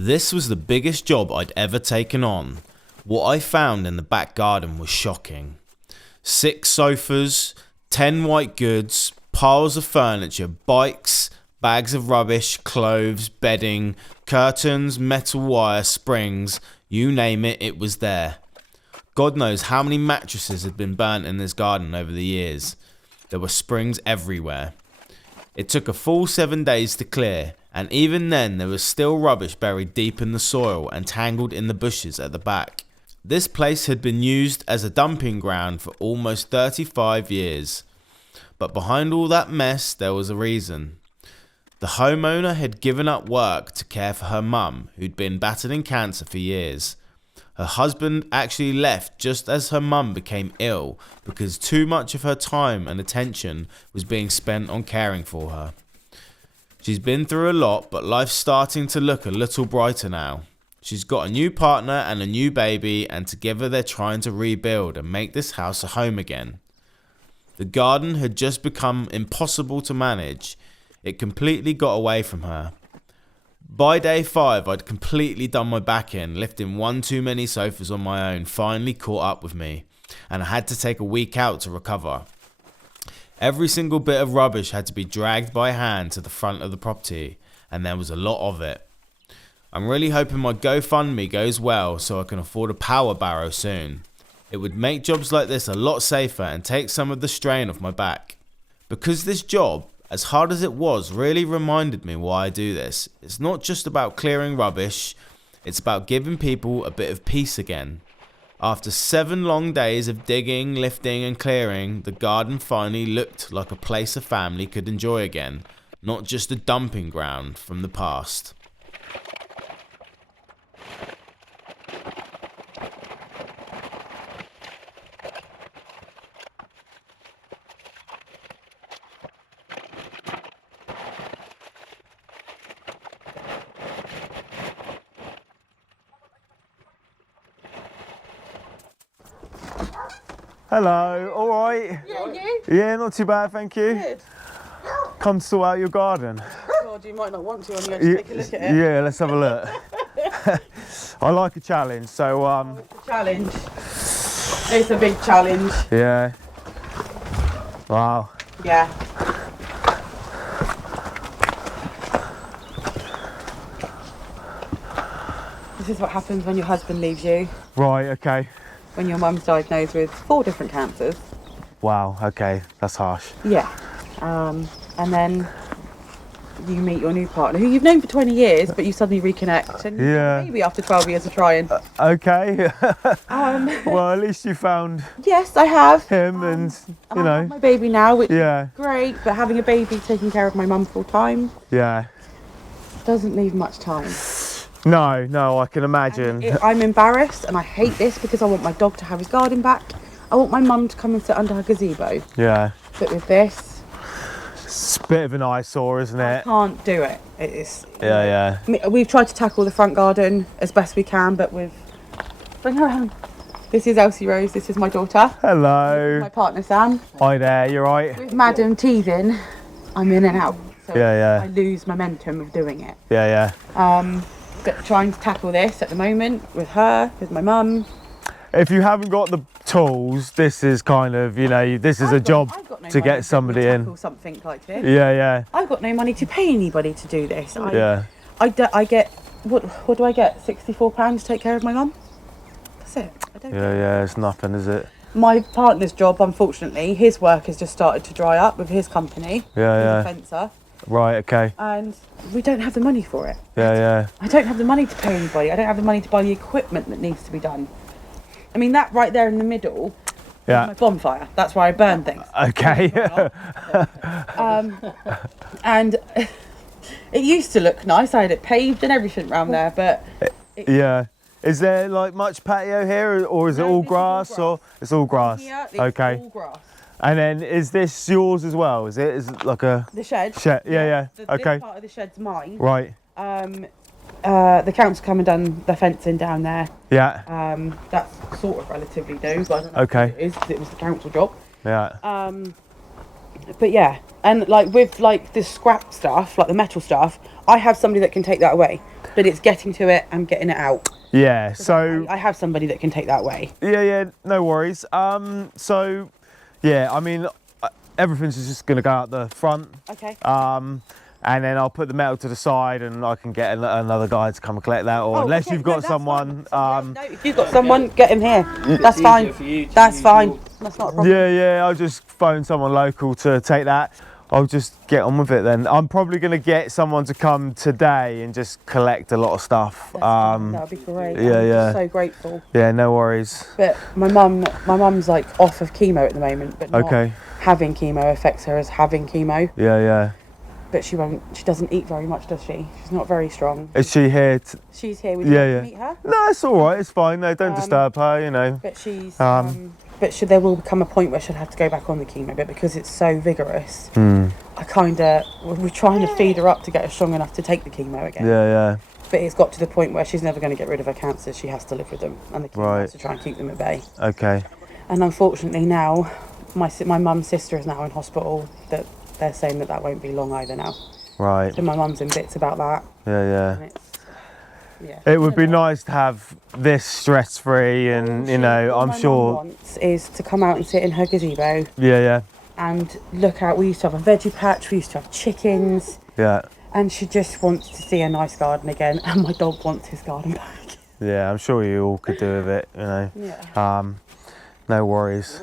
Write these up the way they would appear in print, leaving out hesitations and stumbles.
This was the biggest job I'd ever taken on. What I found in the back garden was shocking. 6 sofas, 10 white goods, piles of furniture, bikes, bags of rubbish, clothes, bedding, curtains, metal wire, springs, you name it, it was there. God knows how many mattresses had been burnt in this garden over the years. There were springs everywhere. It took a full 7 days to clear, and even then there was still rubbish buried deep in the soil and tangled in the bushes at the back. This place had been used as a dumping ground for almost 35 years. But behind all that mess there was a reason. The homeowner had given up work to care for her mum, who'd been battling cancer for years. Her husband actually left just as her mum became ill because too much of her time and attention was being spent on caring for her. She's been through a lot, but life's starting to look a little brighter now. She's got a new partner and a new baby, and together they're trying to rebuild and make this house a home again. The garden had just become impossible to manage. It completely got away from her. By day 5, I'd completely done my back in. Lifting one too many sofas on my own finally caught up with me, and I had to take a week out to recover. Every single bit of rubbish had to be dragged by hand to the front of the property, and there was a lot of it. I'm really hoping my GoFundMe goes well so I can afford a power barrow soon. It would make jobs like this a lot safer and take some of the strain off my back. Because this job, as hard as it was, really reminded me why I do this. It's not just about clearing rubbish, it's about giving people a bit of peace again. After 7 long days of digging, lifting and clearing, the garden finally looked like a place a family could enjoy again, not just a dumping ground from the past. Hello, all right? Yeah, you? Yeah, not too bad, thank you. Good. Come sort out your garden. God, you might not want to. I'm going to take a look at it. Yeah, let's have a look. I like a challenge, so It's a challenge. It's a big challenge. yeah. Wow. Yeah. This is what happens when your husband leaves you. Right, okay. When your mum's diagnosed with 4 different cancers. Wow, okay, that's harsh. Yeah. And then you meet your new partner, who you've known for 20 years, but you suddenly reconnect. And Yeah. maybe after 12 years of trying. Okay. Um, Well, at least you found yes, I have. him and, you I have know, my baby now, which yeah, is great, but having a baby taking care of my mum full time yeah. doesn't leave much time. No, I can imagine. I'm embarrassed and I hate this because I want my dog to have his garden back. I want my mum to come and sit under her gazebo. Yeah. But with this, It's a bit of an eyesore, isn't I it? can't do it. It's, Yeah. we've tried to tackle the front garden as best we can, but bring her around. This is Elsie Rose, this is my daughter. Hello. My partner Sam. Hi there, you right? With Madam teething, I'm in and out. So Yeah. I lose momentum of doing it. Yeah. But trying to tackle this at the moment with her, with my mum. If you haven't got the tools, this is kind of, you know, this is a job I've got no to money get somebody tackle in. something like this. Yeah. I've got no money to pay anybody to do this. Yeah. I get, what do I get? £64 to take care of my mum? That's it. I don't Yeah, it's nothing, is it? My partner's job, unfortunately, his work has just started to dry up with his company. Yeah. He's a fencer. Right, okay. And we don't have the money for it. Yeah. I don't have the money to pay anybody. I don't have the money to buy the equipment that needs to be done. I mean, that right there in the middle is my bonfire. That's where I burn things. Okay. And it used to look nice. I had it paved and everything around there, but Yeah. Is there like much patio here, or is it No, all this is all grass, grass. or it's all grass? here it's Okay. all grass. And then is this yours as well? Is it like a The shed. shed? Yeah. Okay. This part of the shed's mine. Right. The council come and done the fencing down there. Yeah. That's sort of relatively new, but I don't know Okay. what it is, 'cause it was the council job. Yeah. But yeah, and like with like the scrap stuff, like the metal stuff, I have somebody that can take that away. but it's getting to it and getting it out. Yeah, so I have somebody that can take that away. yeah, no worries. So yeah, I mean, everything's just gonna go out the front. Okay. And then I'll put the metal to the side, and I can get another guy to come and collect that. Or unless you've got someone. No, if you've got someone, get him here. That's fine. That's fine. That's not a problem. Yeah, I'll just phone someone local to take that. I'll just get on with it then. I'm probably going to get someone to come today and just collect a lot of stuff. That would be great. Yeah. I'm so grateful. Yeah, no worries. But my mum's like off of chemo at the moment, but not having chemo affects her as having chemo. Yeah. But she doesn't eat very much, does she? She's not very strong. Is she here? She's here. Would you like to meet her? No, it's all right. It's fine. No, don't disturb her, you know. But she's... there will come a point where she'll have to go back on the chemo, but because it's so vigorous, we're trying to feed her up to get her strong enough to take the chemo again. Yeah. But it's got to the point where she's never going to get rid of her cancers. She has to live with them, and the chemo has to try and keep them at bay. Okay. And unfortunately now, my mum's sister is now in hospital. That they're saying that won't be long either now. Right. So my mum's in bits about that. Yeah. Yeah. It would be nice to have this stress-free, and you know, I'm sure. What my mum wants is to come out and sit in her gazebo. Yeah. And look out. We used to have a veggie patch. We used to have chickens. Yeah. And she just wants to see a nice garden again. And my dog wants his garden back. Yeah, I'm sure you all could do with it, you know. Yeah. No worries.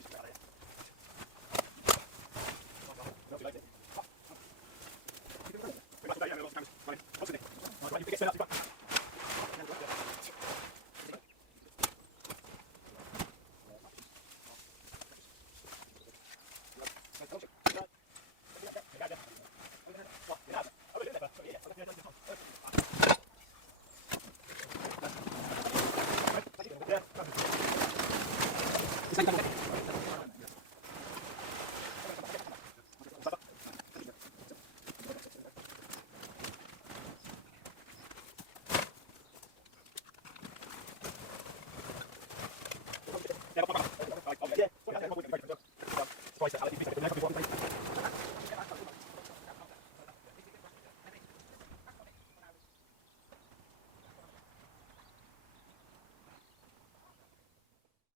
dead.